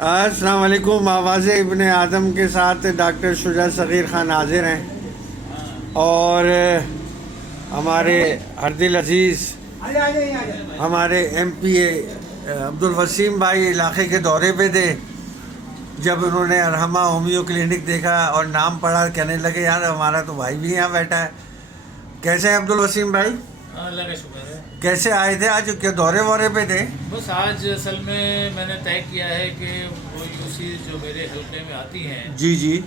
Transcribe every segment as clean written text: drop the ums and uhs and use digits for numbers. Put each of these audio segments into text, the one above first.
السلام علیکم. آواز ابن آدم کے ساتھ ڈاکٹر شجاع صغیر خان حاضر ہیں اور ہمارے ہردل عزیز ہمارے ایم پی اے عبدالوسیم بھائی علاقے کے دورے پہ تھے. جب انہوں نے ارحمہ ہومیو کلینک دیکھا اور نام پڑھا کہنے لگے یار ہمارا تو بھائی بھی یہاں بیٹھا ہے. کیسے ہیں عبدالوسیم بھائی؟ اللہ کا شکر ہے. کیسے آئے تھے آج؟ کیا دورے وورے پہ تھے؟ بس آج اصل میں نے طے کیا ہے کہ وہ یوسی جو میرے حلقے میں آتی ہیں جی جی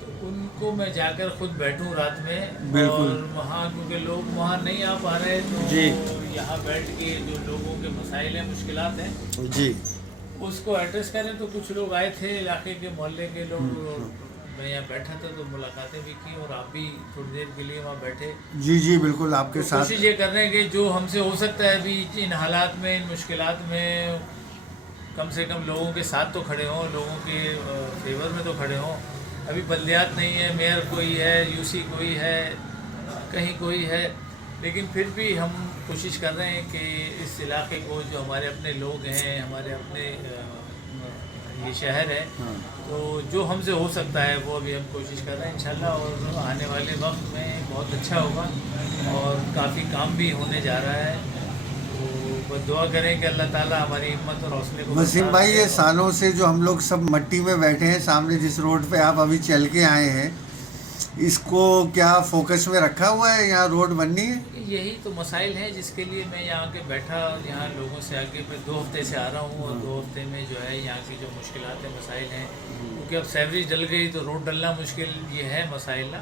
تو ان کو میں جا کر خود بیٹھوں رات میں. بالکل. اور وہاں کیونکہ لوگ وہاں نہیں آ پا رہے تو جی. یہاں بیٹھ کے جو لوگوں کے مسائل ہیں مشکلات ہیں جی اس کو ایڈریس کریں. تو کچھ لوگ آئے تھے علاقے کے محلے کے لوگ. میں یہاں بیٹھا تھا تو ملاقاتیں بھی کی اور آپ بھی تھوڑی دیر کے لیے وہاں بیٹھے. جی جی بالکل آپ کے ساتھ کوشش یہ کر رہے ہیں کہ جو ہم سے ہو سکتا ہے ابھی ان حالات میں ان مشکلات میں کم سے کم لوگوں کے ساتھ تو کھڑے ہوں, لوگوں کے فیور میں تو کھڑے ہوں. ابھی بلدیات نہیں ہے, میئر کوئی ہے, یو سی کوئی ہے, کہیں کوئی ہے, لیکن پھر بھی ہم کوشش کر رہے ہیں کہ اس علاقے کو جو ہمارے اپنے لوگ ہیں, ہمارے اپنے یہ شہر ہے, تو جو ہم سے ہو سکتا ہے وہ ابھی ہم کوشش کر رہے ہیں انشاءاللہ. اور آنے والے وقت میں بہت اچھا ہوگا اور کافی کام بھی ہونے جا رہا ہے. تو بس دعا کریں کہ اللہ تعالیٰ ہماری ہمت اور حوصلے کو. وسیم بھائی یہ سالوں سے جو ہم لوگ سب مٹی میں بیٹھے ہیں سامنے جس روڈ پہ آپ ابھی چل کے آئے ہیں, اس کو کیا فوکس میں رکھا ہوا ہے؟ یہاں روڈ بننی ہے. یہی تو مسائل ہیں جس کے لیے میں یہاں کے بیٹھا, یہاں لوگوں سے آگے میں 2 ہفتے سے آ رہا ہوں. اور 2 ہفتے میں جو ہے یہاں کی جو مشکلات ہیں, مسائل ہیں, کیونکہ اب سیوریج ڈل گئی تو روڈ ڈلنا مشکل, یہ ہے مسائل نا.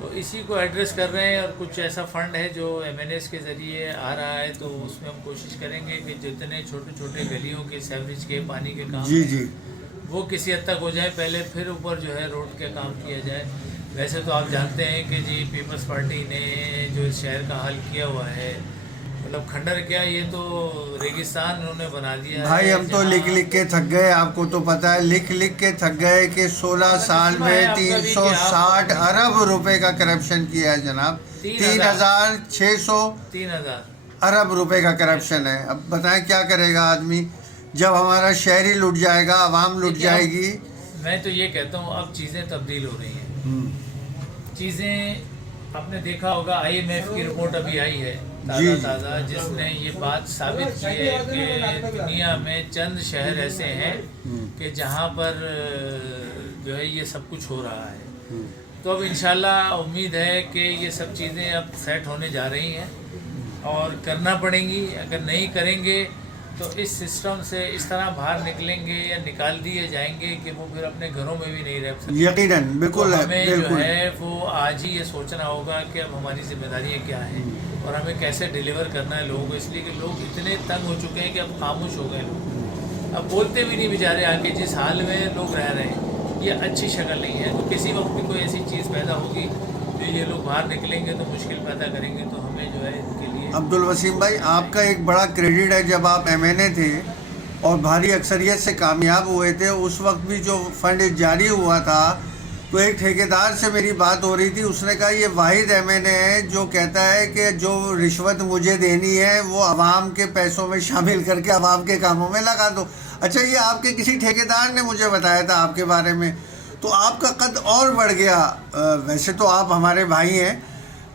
تو اسی کو ایڈریس کر رہے ہیں. اور کچھ ایسا فنڈ ہے جو ایم این ایس کے ذریعے آ رہا ہے, تو اس میں ہم کوشش کریں گے کہ جتنے چھوٹے چھوٹے گلیوں کے سیوریج کے پانی کے کام جی ہیں جی وہ کسی حد تک ہو جائے پہلے, پھر اوپر جو ہے روڈ کا کام کیا جائے. ویسے تو آپ جانتے ہیں کہ جی پیپلز پارٹی نے جو اس شہر کا حل کیا ہوا ہے, مطلب کھنڈر کیا, یہ تو ریگستان انہوں نے بنا دیا ہے. بھائی ہم تو لکھ لکھ کے تھک گئے, آپ کو تو پتہ ہے لکھ لکھ کے تھک گئے کہ 16 سال میں 360 ارب روپے کا کرپشن کیا ہے جناب. 3600 ارب روپے کا کرپشن ہے. اب بتائیں کیا کرے گا آدمی جب ہمارا شہر ہی لٹ جائے گا, عوام لٹ جائے گی. میں تو یہ کہتا ہوں اب چیزیں تبدیل ہو رہی ہیں. چیزیں آپ نے دیکھا ہوگا, آئی ایم ایف کی رپورٹ ابھی آئی ہے تازہ, جس نے یہ بات ثابت کی ہے کہ دنیا میں چند شہر ایسے ہیں کہ جہاں پر جو ہے یہ سب کچھ ہو رہا ہے. تو اب انشاءاللہ امید ہے کہ یہ سب چیزیں اب سیٹ ہونے جا رہی ہیں اور کرنا پڑیں گی. اگر نہیں کریں گے تو اس سسٹم سے اس طرح باہر نکلیں گے یا نکال دیے جائیں گے کہ وہ پھر اپنے گھروں میں بھی نہیں رہ سکتے. یقیناً بالکل. ہمیں جو ہے وہ آج ہی یہ سوچنا ہوگا کہ اب ہماری ذمہ داریاں کیا ہیں اور ہمیں کیسے ڈیلیور کرنا ہے لوگوں کو. اس لیے کہ لوگ اتنے تنگ ہو چکے ہیں کہ اب خاموش ہو گئے لوگ, اب بولتے بھی نہیں بیچارے آگے. جس حال میں لوگ رہ رہے ہیں یہ اچھی شکل نہیں ہے. تو کسی وقت بھی کوئی ایسی چیز پیدا ہوگی تو یہ لوگ باہر نکلیں گے تو مشکل پیدا کریں گے. تو ہمیں جو ہے ان کے لیے عبدالوسیم بھائی آپ کا ایک بڑا کریڈٹ ہے, جب آپ ایم این اے تھے اور بھاری اکثریت سے کامیاب ہوئے تھے, اس وقت بھی جو فنڈ جاری ہوا تھا تو ایک ٹھیکیدار سے میری بات ہو رہی تھی, اس نے کہا یہ واحد ایم این اے ہے جو کہتا ہے کہ جو رشوت مجھے دینی ہے وہ عوام کے پیسوں میں شامل کر کے عوام کے کاموں میں لگا دو. اچھا یہ آپ کے کسی ٹھیکیدار نے مجھے بتایا تھا آپ کے بارے میں, تو آپ کا قد اور بڑھ گیا. ویسے تو آپ ہمارے بھائی ہیں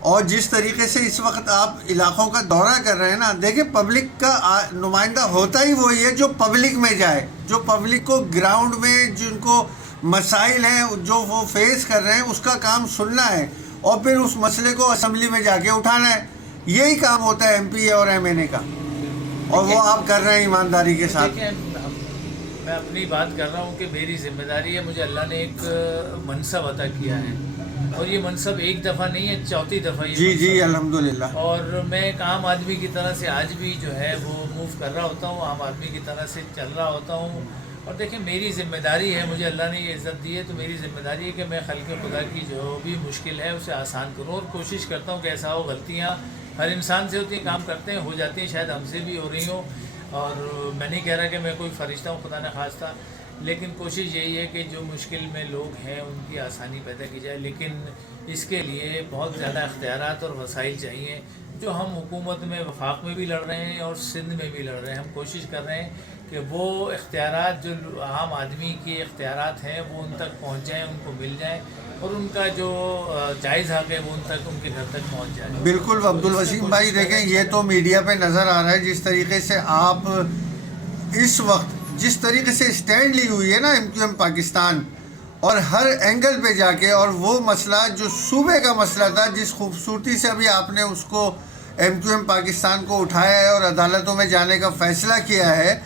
اور جس طریقے سے اس وقت آپ علاقوں کا دورہ کر رہے ہیں نا, دیکھیں پبلک کا نمائندہ ہوتا ہی وہی ہے جو پبلک میں جائے, جو پبلک کو گراؤنڈ میں جن کو مسائل ہیں جو وہ فیس کر رہے ہیں اس کا کام سننا ہے اور پھر اس مسئلے کو اسمبلی میں جا کے اٹھانا ہے. یہی کام ہوتا ہے ایم پی اے اور ایم این اے کا, اور وہ آپ کر رہے ہیں ایمانداری کے ساتھ. میں اپنی بات کر رہا ہوں کہ میری ذمہ داری ہے. مجھے اللہ نے ایک منصب عطا کیا ہے اور یہ منصب ایک دفعہ نہیں ہے, 4تھی دفعہ یہ جی منصب جی الحمدللہ. اور میں ایک عام آدمی کی طرح سے آج بھی جو ہے وہ موو کر رہا ہوتا ہوں, عام آدمی کی طرح سے چل رہا ہوتا ہوں. اور دیکھیں میری ذمہ داری ہے, مجھے اللہ نے یہ عزت دی ہے تو میری ذمہ داری ہے کہ میں خلق خدا کی جو بھی مشکل ہے اسے آسان کروں. اور کوشش کرتا ہوں کہ ایسا ہو, غلطیاں ہر انسان سے ہوتی ہیں, کام کرتے ہیں, ہو جاتی ہیں, شاید ہم سے بھی ہو رہی ہوں. اور میں نہیں کہہ رہا کہ میں کوئی فرشتہ ہوں, خدا نخواستہ, لیکن کوشش یہی ہے کہ جو مشکل میں لوگ ہیں ان کی آسانی پیدا کی جائے. لیکن اس کے لیے بہت زیادہ اختیارات اور وسائل چاہیے جو ہم حکومت میں وفاق میں بھی لڑ رہے ہیں اور سندھ میں بھی لڑ رہے ہیں. ہم کوشش کر رہے ہیں کہ وہ اختیارات جو عام آدمی کے اختیارات ہیں وہ ان تک پہنچ جائیں، ان کو مل جائیں، اور ان کا جو جائز حق ہے وہ ان تک، ان کے گھر تک پہنچ جائے. بالکل عبد الوسیم بھائی، دیکھیں یہ تو میڈیا پہ نظر آ رہا ہے جس طریقے سے آپ اس وقت جس طریقے سے اسٹینڈ لی ہوئی ہے نا MQM پاکستان، اور ہر اینگل پہ جا کے، اور وہ مسئلہ جو صوبے کا مسئلہ تھا جس خوبصورتی سے ابھی آپ نے اس کو MQM پاکستان کو اٹھایا ہے اور عدالتوں میں جانے کا فیصلہ کیا ہے،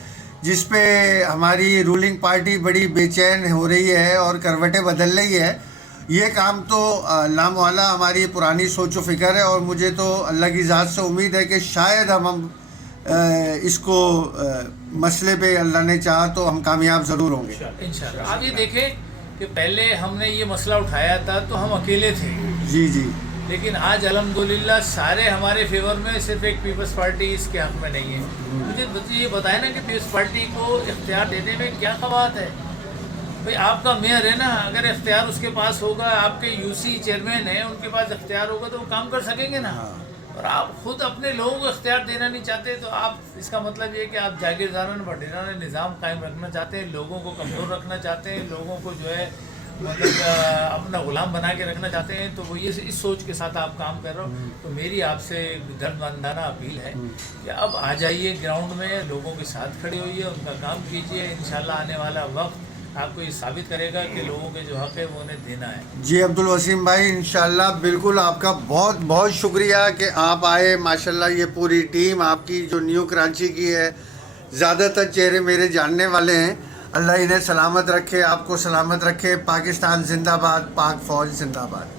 جس پہ ہماری رولنگ پارٹی بڑی بے چین ہو رہی ہے اور کروٹیں بدل رہی ہے. یہ کام تو لامحالہ ہماری پرانی سوچ و فکر ہے، اور مجھے تو اللہ کی ذات سے امید ہے کہ شاید ہم اس کو مسئلے پہ اللہ نے چاہا تو ہم کامیاب ضرور ہوں گے انشاءاللہ. آپ یہ دیکھیں کہ پہلے ہم نے یہ مسئلہ اٹھایا تھا تو ہم اکیلے تھے، جی لیکن آج الحمدللہ سارے ہمارے فیور میں، صرف ایک پیپلز پارٹی اس کے حق میں نہیں ہے. مجھے یہ بتائیں نا کہ پیپلز پارٹی کو اختیار دینے میں کیا قباحت ہے؟ بھئی آپ کا میئر ہے نا، اگر اختیار اس کے پاس ہوگا، آپ کے UC چیئرمین ہیں، ان کے پاس اختیار ہوگا تو وہ کام کر سکیں گے نا. اور آپ خود اپنے لوگوں کو اختیار دینا نہیں چاہتے، تو آپ اس کا مطلب یہ کہ آپ جاگیردارانہ بھٹیرانہ نظام قائم رکھنا چاہتے ہیں، لوگوں کو کمزور رکھنا چاہتے ہیں، لوگوں کو جو ہے مطلب اپنا غلام بنا کے رکھنا چاہتے ہیں. تو وہ یہ اس سوچ کے ساتھ آپ کام کر رہے ہو. تو میری آپ سے درد مندانہ اپیل ہے کہ اب آ جائیے گراؤنڈ میں، لوگوں کے ساتھ کھڑے ہوئیے، ان کا کام کیجیے. انشاءاللہ آنے والا وقت آپ کو یہ ثابت کرے گا کہ لوگوں کے جو حق ہے وہ انہیں دینا ہے. جی عبد الوسیم بھائی، انشاءاللہ بالکل آپ کا بہت بہت شکریہ کہ آپ آئے. ماشاءاللہ یہ پوری ٹیم آپ کی جو نیو کراچی کی ہے، زیادہ تر چہرے میرے جاننے والے ہیں. اللہ انہیں سلامت رکھے، آپ کو سلامت رکھے. پاکستان زندہ باد، پاک فوج زندہ باد.